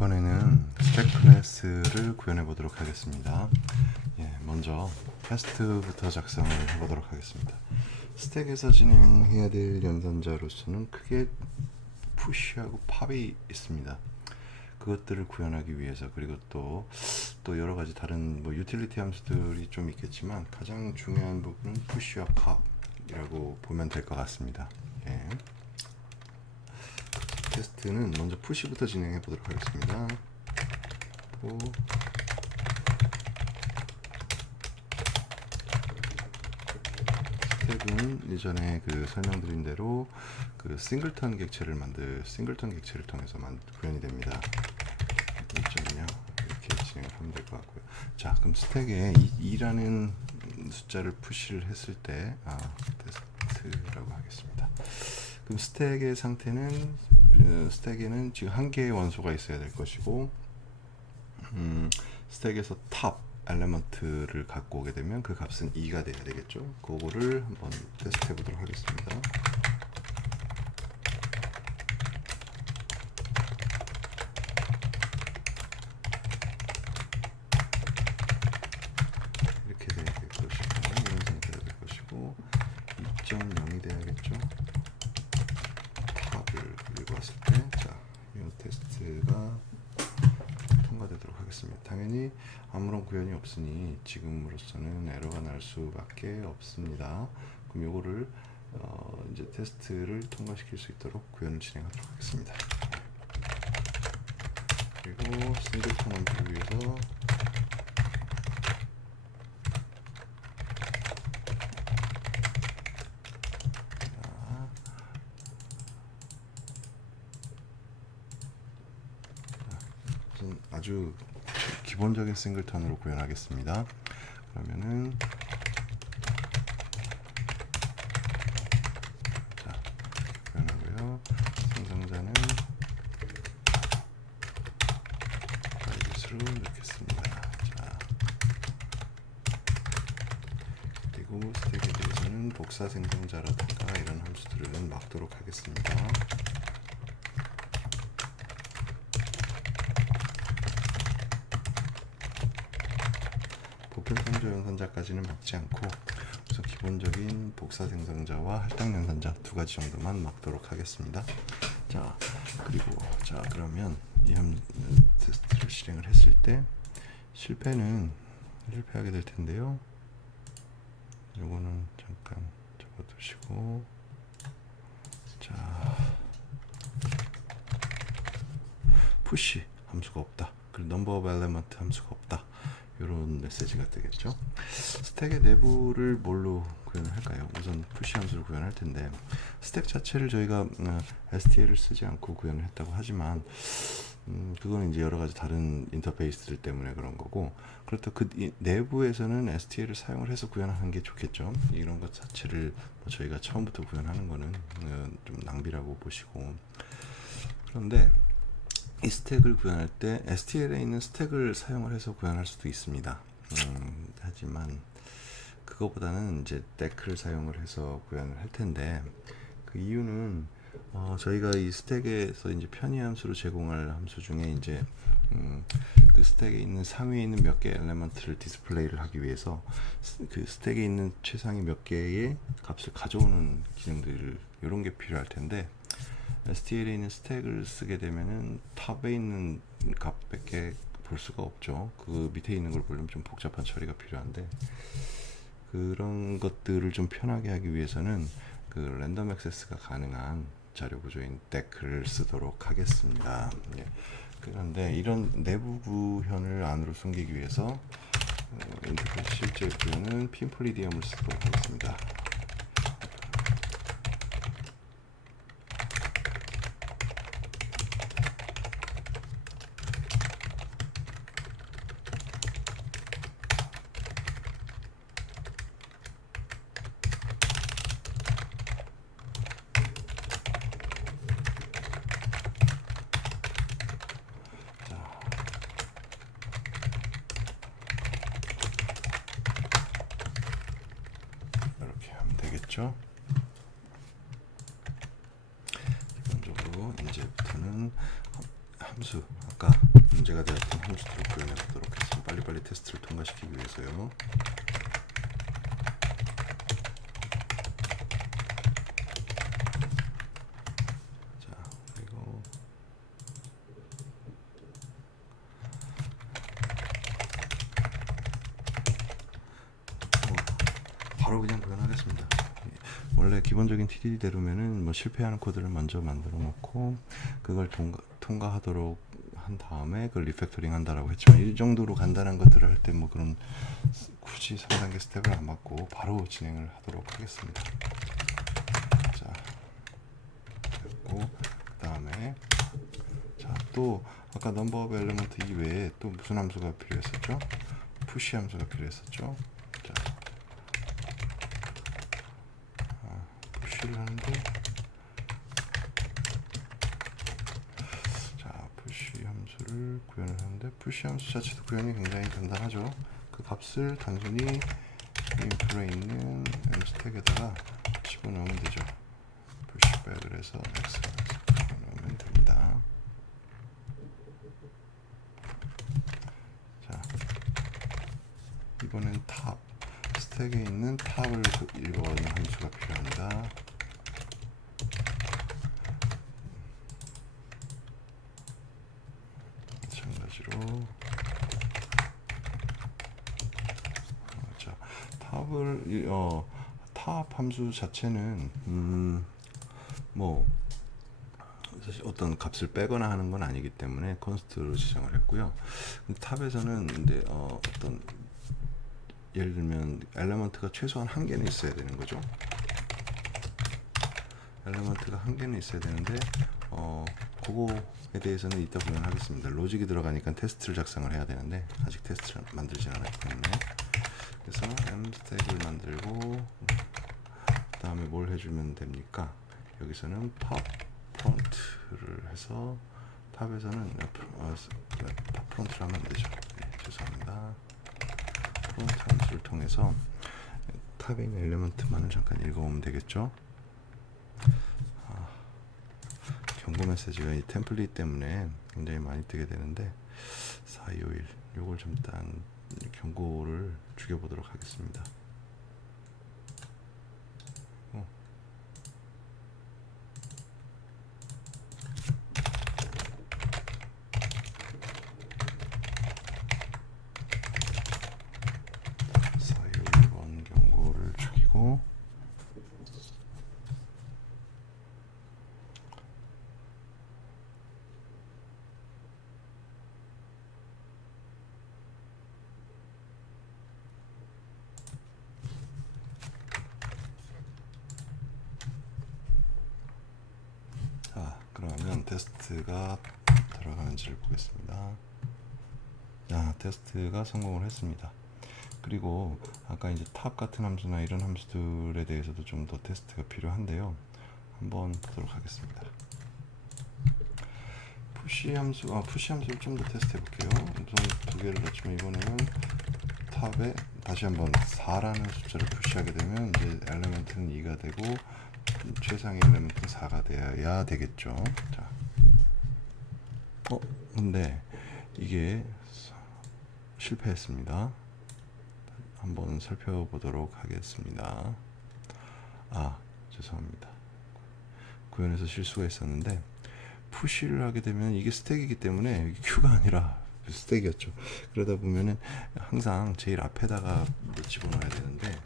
이번에는 스택 클래스를 구현해 보도록 하겠습니다. 먼저 패스트부터 작성을 해보도록 하겠습니다. 스택에서 진행해야 될 연산자로서는 크게 푸시하고 팝이 있습니다. 그것들을 구현하기 위해서, 그리고 또 여러 가지 다른 유틸리티 함수들이 좀 있겠지만 가장 중요한 부분은 푸시와 팝이라고 보면 될 것 같습니다. 테스트는 먼저 푸시부터 진행해 보도록 하겠습니다. 스택은 이전에 설명드린 대로 싱글턴 객체를 통해서 구현이 됩니다. 2.0 이렇게 진행하면 될 것 같고요. 자, 그럼 스택에 2라는 숫자를 푸시를 했을 때 테스트라고 하겠습니다. 그럼 스택의 상태는 스택에는 지금 한 개의 원소가 있어야 될 것이고, 스택에서 탑 엘레먼트를 갖고 오게 되면 그 값은 2가 돼야 되겠죠. 그거를 한번 테스트 해보도록 하겠습니다. 이렇게 돼야 될 것이고, 이런 상태가 될 것이고, 2.0이 돼야겠죠. 탑을 그리고 왔을 때, 자, 이 테스트가 통과되도록 하겠습니다. 당연히 아무런 구현이 없으니 지금으로서는 에러가 날 수밖에 없습니다. 그럼 요거를 이제 테스트를 통과시킬 수 있도록 구현을 진행하도록 하겠습니다. 그리고 싱글턴 함수를 위해서 아주 기본적인 싱글턴으로 구현하겠습니다. 그러면은 구현하고요. 생성자는 프라이빗으로 넣겠습니다. 자, 그리고 스택에 대해서는 복사 생성자라든가 이런 함수들은 막도록 하겠습니다. 보편성조 연산자까지는 막지 않고 우선 기본적인 복사 생성자와 할당 연산자 두 가지 정도만 막도록 하겠습니다. 자, 그리고 그러면 이 테스트를 실행을 했을 때 실패하게 될 텐데요. 요거는 잠깐 접어두시고, 자, 푸시 함수가 없다. 그리고 넘버 오브 엘레먼트 함수가 없다. 이런 메시지가 되겠죠. 스택의 내부를 뭘로 구현을 할까요? 우선 푸시 함수를 구현할 텐데, 스택 자체를 저희가 STL을 쓰지 않고 구현을 했다고 하지만 그거는 이제 여러 가지 다른 인터페이스들 때문에 그런 거고, 그렇다고 그 내부에서는 STL을 사용을 해서 구현하는 게 좋겠죠. 이런 것 자체를 저희가 처음부터 구현하는 거는 좀 낭비라고 보시고, 그런데 이 스택을 구현할 때 STL에 있는 스택을 사용을 해서 구현할 수도 있습니다. 하지만 그거보다는 이제 데크를 사용을 해서 구현을 할 텐데, 그 이유는 저희가 이 스택에서 이제 편의 함수로 제공할 함수 중에 이제 그 스택에 있는 상위에 있는 몇 개의 엘레먼트를 디스플레이를 하기 위해서 그 스택에 있는 최상위 몇 개의 값을 가져오는 기능들, 이런 게 필요할 텐데, STL에 있는 스택을 쓰게 되면은 탑에 있는 값밖에 볼 수가 없죠. 그 밑에 있는 걸 보려면 좀 복잡한 처리가 필요한데, 그런 것들을 좀 편하게 하기 위해서는 그 랜덤 액세스가 가능한 자료 구조인 데크를 쓰도록 하겠습니다. 그런데 이런 내부 구현을 안으로 숨기기 위해서 인터페이스 실제 구현은 핀플리디엄을 쓰도록 하겠습니다. 되겠죠. 기본적으로 이제부터는 함수, 아까 문제가 되었던 함수들을 구현해 보도록 하겠습니다. 빨리빨리 테스트를 통과시키기 위해서요. 자, 그리고 바로 그냥 구현하겠습니다. 원래 기본적인 TDD대로면은 뭐 실패하는 코드를 먼저 만들어 놓고 그걸 통과하도록 한 다음에 그걸 리팩토링 한다라고 했지만, 이 정도로 간단한 것들을 할 때 뭐 그런 굳이 3단계 스텝을 안 받고 바로 진행을 하도록 하겠습니다. 자, 됐고, 그 다음에 자, 또 아까 넘버 오브 엘리먼트 이외에 또 무슨 함수가 필요했었죠? 푸시 함수가 필요했었죠. 자, 푸시를 하는데, 자, 푸시 함수를 구현을 하는데, 푸시 함수 자체도 구현이 굉장히 간단하죠. 그 값을 단순히 인풀에 있는 m스택에다가 집어넣으면 되죠. 푸시백을 해서 x를 집어넣으면 됩니다. 자, 이번엔 탑, 스택에 있는 탑을 읽어오는 함수가 필요합니다. 마찬가지로 자, 탑을 탑 함수 자체는 뭐 사실 어떤 값을 빼거나 하는 건 아니기 때문에 컨스트로 지정을 했고요. 탑에서는 근데 어떤 예를 들면 엘리먼트가 최소한 한 개는 있어야 되는 거죠. 엘리먼트가 한 개는 있어야 되는데 그거에 대해서는 이따 구현하겠습니다. 로직이 들어가니까 테스트를 작성을 해야 되는데 아직 테스트를 만들진 않았기 때문에, 그래서 m스택을 만들고 그 다음에 뭘 해주면 됩니까? 여기서는 팝 프론트를 해서, 탑에서는 팝 프론트를 하면 안 되죠. 네, 죄송합니다. 프론트 함수를 통해서 탑에 있는 엘리먼트만을 잠깐 읽어보면 되겠죠. 경고 메시지가 이 템플릿 때문에 굉장히 많이 뜨게 되는데 4251 요걸 좀 일단 경고를 죽여보도록 하겠습니다. 경고를 죽이고, 그러면 테스트가 들어가는지를 보겠습니다. 자, 테스트가 성공을 했습니다. 그리고 아까 이제 탑 같은 함수나 이런 함수들에 대해서도 좀 더 테스트가 필요한데요. 한번 보도록 하겠습니다. 푸시 함수를 좀 더 테스트 해볼게요. 우선 두 개를 넣지만 이번에는 탑에 다시 한번 4라는 숫자를 푸시하게 되면 이제 엘리먼트는 2가 되고 최상의 엘리먼트는 4가 되어야 되겠죠. 자, 근데 이게 실패했습니다. 한번 살펴보도록 하겠습니다. 죄송합니다. 구현에서 실수가 있었는데, 푸시를 하게 되면 이게 스택이기 때문에 큐가 아니라 스택이었죠. 그러다 보면은 항상 제일 앞에다가 집어넣어야 되는데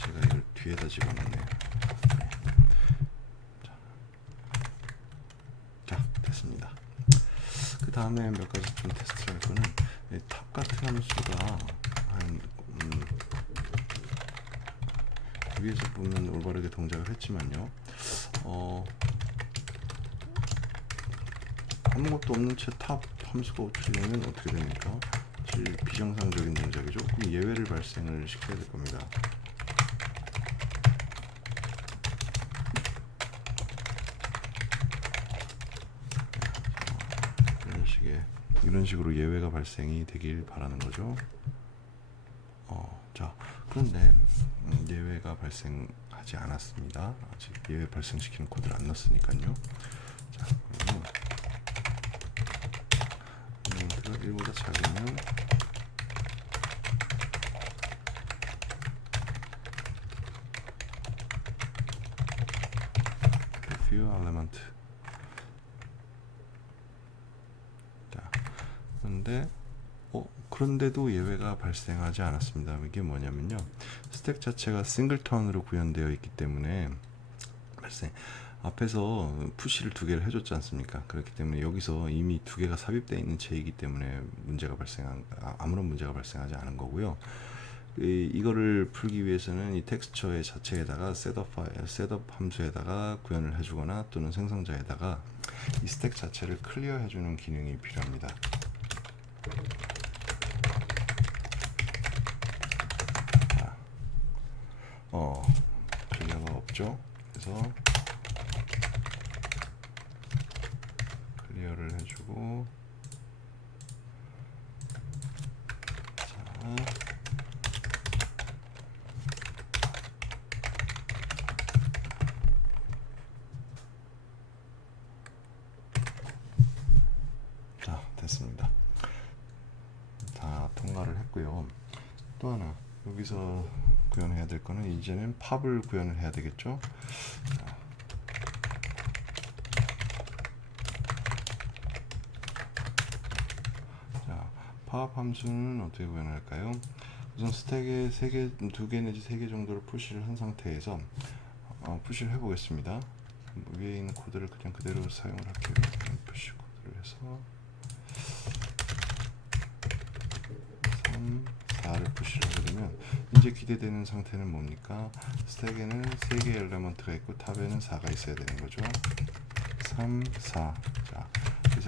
제가 이걸 뒤에다 집어넣네요. 자, 됐습니다. 그 다음에 몇 가지 좀 테스트를 할 거는, 탑 같은 함수가 위에서 보면 올바르게 동작을 했지만요, 아무것도 없는 채 탑 함수가 호출되면 어떻게 됩니까? 비정상적인 동작이죠. 그럼 예외를 발생을 시켜야 될 겁니다. 이런 식으로 예외가 발생이 되길 바라는 거죠. 자, 그런데 예외가 발생하지 않았습니다. 아직 예외 발생시키는 코드를 안 넣었으니까요. 자, 그러면 엘레먼트가 1보다 작으면 few element. 자, 그런데도 예외가 발생하지 않았습니다. 이게 뭐냐면요, 스택 자체가 싱글턴으로 구현되어 있기 때문에 앞에서 푸시를 2개를 해줬지 않습니까? 그렇기 때문에 여기서 이미 2개가 삽입되어 있는 체이기 때문에 아무런 문제가 발생하지 않은 거고요. 이거를 풀기 위해서는 이 텍스처의 자체에다가 셋업 함수에다가 구현을 해주거나 또는 생성자에다가 이 스택 자체를 클리어 해주는 기능이 필요합니다. 클리어가 없죠. 그래서 클리어를 해주고, 자, 됐습니다. 다 통과를 했고요. 또 하나 여기서 구현해야 될 거는, 이제는 팝을 구현을 해야 되겠죠. 자, 팝 함수는 어떻게 구현할까요? 우선 스택에 2개 내지 3개 정도를 푸시를 한 상태에서 푸시를 해보겠습니다. 위에 있는 코드를 그냥 그대로 사용을 할게요. 푸시 코드를 해서 3, 4를 푸시를 하게 되면 이제 기대되는 상태는 뭡니까? 스택에는 3개의 엘레먼트가 있고 탑에는 4가 있어야 되는 거죠. 3, 4. 자, 이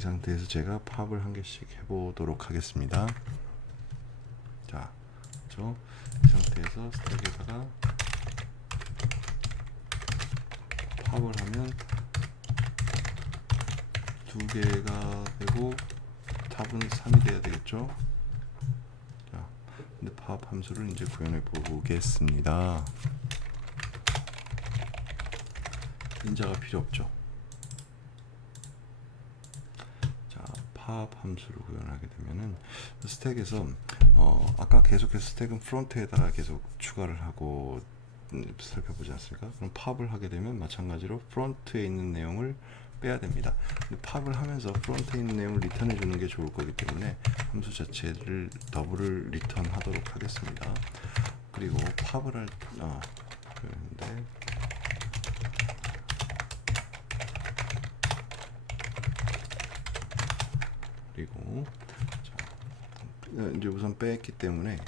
상태에서 제가 팝을 한 개씩 해보도록 하겠습니다. 자, 그렇죠? 이 상태에서 스택에다가 팝을 하면 2개가 되고 탑은 3이 돼야 되겠죠. 자, 근데 팝 함수를 이제 구현해 보겠습니다. 인자가 필요 없죠. 자, 팝 함수를 구현하게 되면은 스택에서 아까 계속해서 스택은 프론트에다가 계속 추가를 하고 살펴보지 않습니까? 그럼 팝을 하게 되면 마찬가지로 프론트에 있는 내용을 빼야 됩니다. 근데 팝을 하면서 프론트에 있는 내용을 리턴해 주는 게 좋을 거기 때문에 함수 자체를 더블을 리턴하도록 하겠습니다. 그리고 팝을 할 그런데 그리고 이제 우선 뺐기 때문에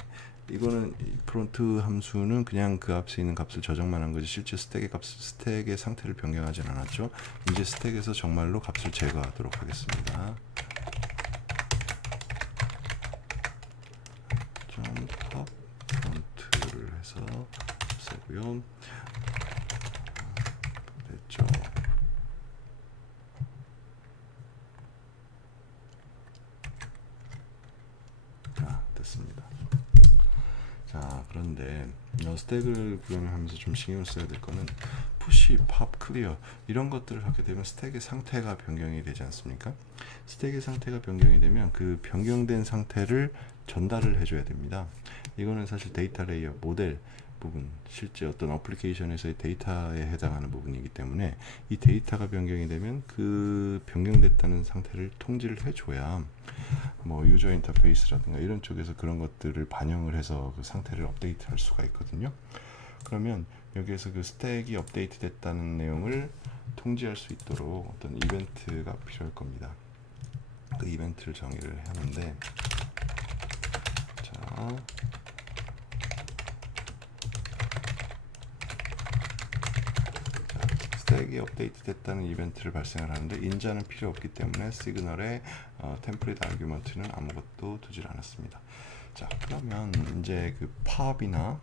이거는 프론트 함수는 그냥 그 앞에 있는 값을 저장만 한 거지 실제 스택의 상태를 변경하진 않았죠. 이제 스택에서 정말로 값을 제거하도록 하겠습니다. 팝 프론트를 해서 없애고요. 됐죠. 자, 됐습니다. 자, 그런데 스택을 구현을 하면서 좀 신경을 써야 될 거는 푸시, 팝, 클리어 이런 것들을 하게 되면 스택의 상태가 변경이 되지 않습니까? 스택의 상태가 변경이 되면 그 변경된 상태를 전달을 해줘야 됩니다. 이거는 사실 데이터 레이어 모델 부분, 실제 어떤 어플리케이션에서의 데이터에 해당하는 부분이기 때문에 이 데이터가 변경이 되면 그 변경됐다는 상태를 통지를 해줘야 뭐 유저 인터페이스라든가 이런 쪽에서 그런 것들을 반영을 해서 그 상태를 업데이트할 수가 있거든요. 그러면 여기에서 그 스택이 업데이트 됐다는 내용을 통지할 수 있도록 어떤 이벤트가 필요할 겁니다. 그 이벤트를 정의를 하는데, 자, 스택이 업데이트 됐다는 이벤트를 발생을 하는데 인자는 필요 없기 때문에 시그널에 템플릿 아규먼트는 아무것도 두질 않았습니다. 자, 그러면 이제 그 팝이나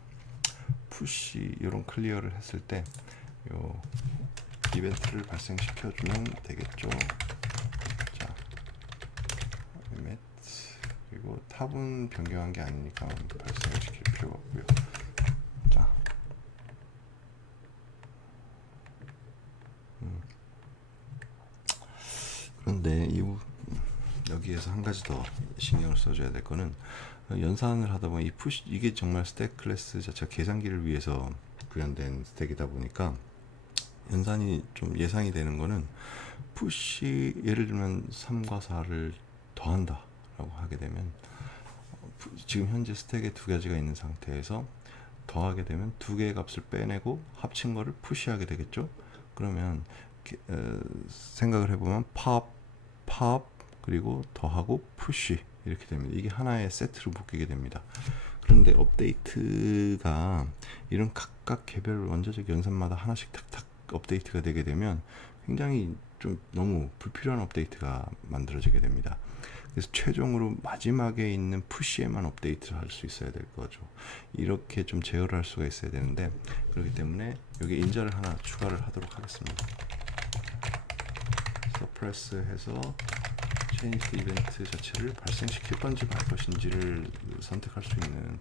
푸시 이런 클리어를 했을 때 요 이벤트를 발생시켜 주면 되겠죠. 자, 그리고 탑은 변경한 게 아니니까 발생을 시킬 필요가 없고요. 자, 그런데 여기에서 한 가지 더 신경을 써줘야 될 거는 연산을 하다 보면 이 푸시, 이게 정말 스택 클래스 자체가 계산기를 위해서 구현된 스택이다 보니까 연산이 좀 예상이 되는 거는 푸시, 예를 들면 3과 4를 더한다 라고 하게 되면 지금 현재 스택에 두 가지가 있는 상태에서 더하게 되면 두 개의 값을 빼내고 합친 거를 푸시하게 되겠죠. 그러면 생각을 해보면 팝 그리고 더하고 푸시 이렇게 됩니다. 이게 하나의 세트로 묶이게 됩니다. 그런데 업데이트가 이런 각각 개별 원자적 연산마다 하나씩 탁탁 업데이트가 되게 되면 굉장히 좀 너무 불필요한 업데이트가 만들어지게 됩니다. 그래서 최종으로 마지막에 있는 푸시에만 업데이트를 할 수 있어야 될 거죠. 이렇게 좀 제어를 할 수가 있어야 되는데, 그렇기 때문에 여기 인자를 하나 추가를 하도록 하겠습니다. 서프레스 해서 체인지 이벤트 자체를 발생시킬 건지 말 것인지를 선택할 수 있는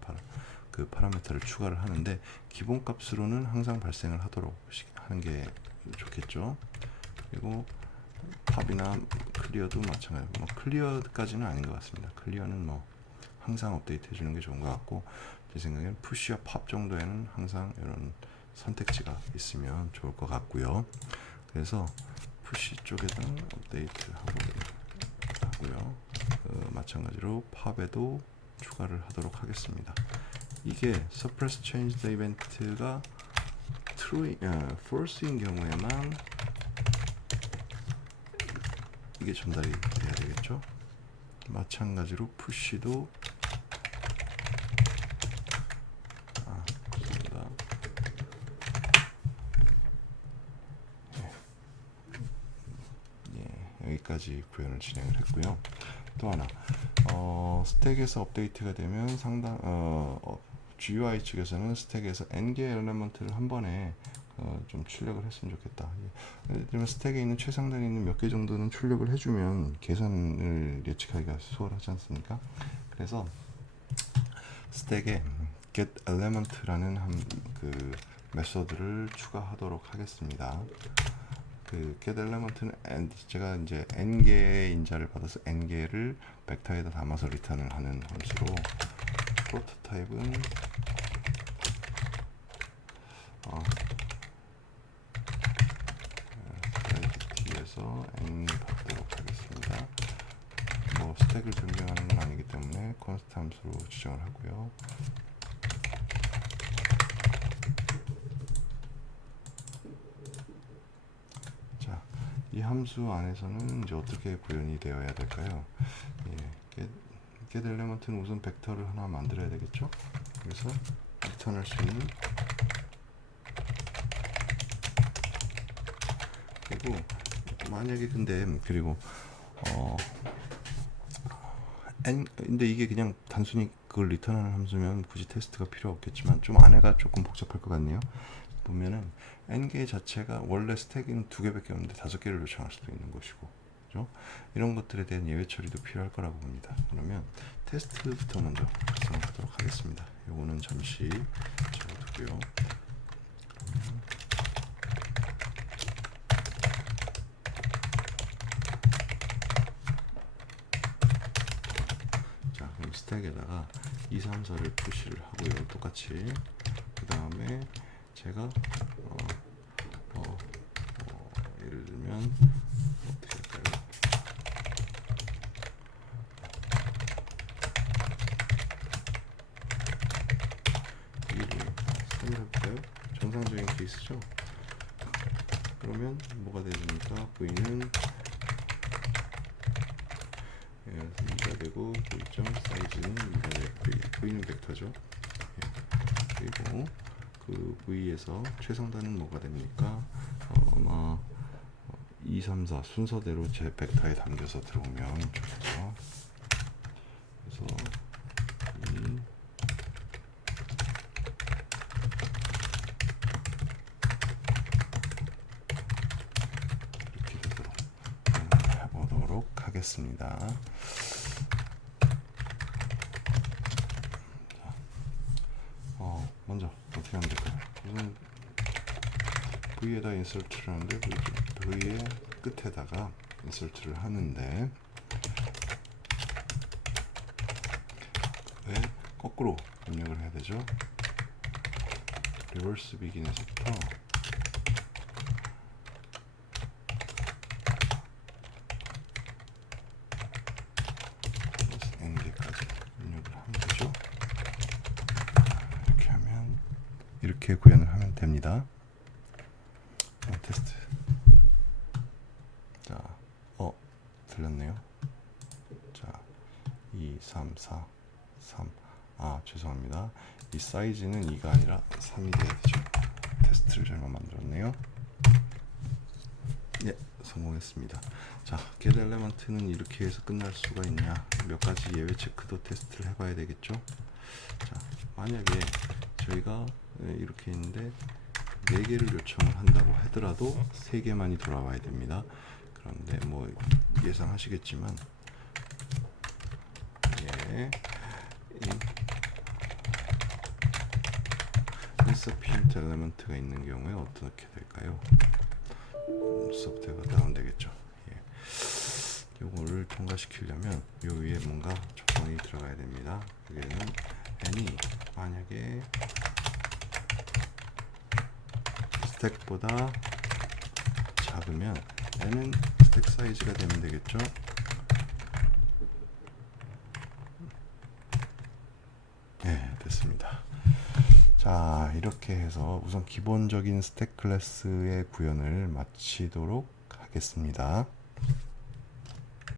그 파라미터를 추가를 하는데, 기본값으로는 항상 발생을 하도록 하는 게 좋겠죠. 그리고 팝이나 클리어도 마찬가지고, 뭐 클리어까지는 아닌 것 같습니다. 클리어는 뭐 항상 업데이트 해주는 게 좋은 것 같고, 제 생각엔 푸시와 팝 정도에는 항상 이런 선택지가 있으면 좋을 것 같고요. 그래서 푸시 쪽에다 업데이트 하고요. 마찬가지로 팝에도 추가를 하도록 하겠습니다. 이게 suppress change the event가 true, false인 경우에만 이게 전달이 돼야 되겠죠. 마찬가지로 푸시도 그렇습니다. 여기까지 구현을 진행을 했고요. 또 하나, 스택에서 업데이트가 되면 GUI 측에서는 스택에서 n개 엘리먼트를 한 번에 좀 출력을 했으면 좋겠다. 예를 들면 스택에 있는 최상단에 있는 몇 개 정도는 출력을 해주면 계산을 예측하기가 수월하지 않습니까? 그래서 스택에 get element라는 그 메소드를 추가하도록 하겠습니다. 그 get element는 제가 이제 n 개의 인자를 받아서 n 개를 벡터에다 담아서 리턴을 하는 함수로, 프로토타입은 에서 n 받도록 하겠습니다. 뭐 스택을 변경하는 건 아니기 때문에 const 함수로 지정을 하고요. 자, 이 함수 안에서는 이제 어떻게 구현이 되어야 될까요? get element는 우선 벡터를 하나 만들어야 되겠죠. 그래서 리턴할 수 있는, 그리고 만약에 그리고 근데 이게 그냥 단순히 그걸 리턴하는 함수면 굳이 테스트가 필요 없겠지만 좀 안에가 조금 복잡할 것 같네요. 보면은 n개 자체가 원래 스택은 2개밖에 없는데 5개를 요청할 수도 있는 것이고, 그죠? 이런 것들에 대한 예외 처리도 필요할 거라고 봅니다. 그러면 테스트부터 먼저 작성하도록 하겠습니다. 요거는 잠시 적어두고요. 스택에다가 2, 3, 4를 푸시를 하고요. 똑같이. 그 다음에 제가 예를 들면 어떻게 할까요? 이를 3을 할까요? 정상적인 케이스죠. 그러면 뭐가 되십니까? V는 2가 되고 V점 사이즈는 2가 되고, V는 벡터죠. 그리고 그 V에서 최상단은 뭐가 됩니까? 아마 2, 3, 4 순서대로 제 벡터에 담겨서 들어오면 좋겠죠. 그래서 이렇게 되도록 해보도록 하겠습니다. 먼저 어떻게 하면 될까요? 우선 V에다 인서트를 하는데 V의 끝에다가 인서트를 하는데, 왜 거꾸로 입력을 해야 되죠? 리버스 비긴에서부터 n개까지 입력을 하면 되죠. 이렇게 하면 이렇게 구현을 하면 됩니다. 테스트. 자, 들렸네요. 자, 2, 3, 4, 3. 아, 죄송합니다. 이 사이즈는 2가 아니라 3이 돼야 되죠. 테스트를 잘못 만들었네요. 예, 성공했습니다. 자, get element는 이렇게 해서 끝날 수가 있냐? 몇 가지 예외 체크도 테스트를 해봐야 되겠죠. 자, 만약에 저희가 이렇게 있는데 4개를 요청을 한다고 하더라도 3개만이 돌아와야 됩니다. 그런데 뭐 예상하시겠지만 예, insufficient element가 있는 경우에 어떻게 될까요? 소프트웨어가 다운되겠죠. 예. 요거를 통과시키려면 요 위에 뭔가 조건이 들어가야 됩니다. 여기에는 n이 만약에 스택보다 작으면 n은 스택 사이즈가 되면 되겠죠. 네, 됐습니다. 자, 이렇게 해서 우선 기본적인 스택 클래스의 구현을 마치도록 하겠습니다.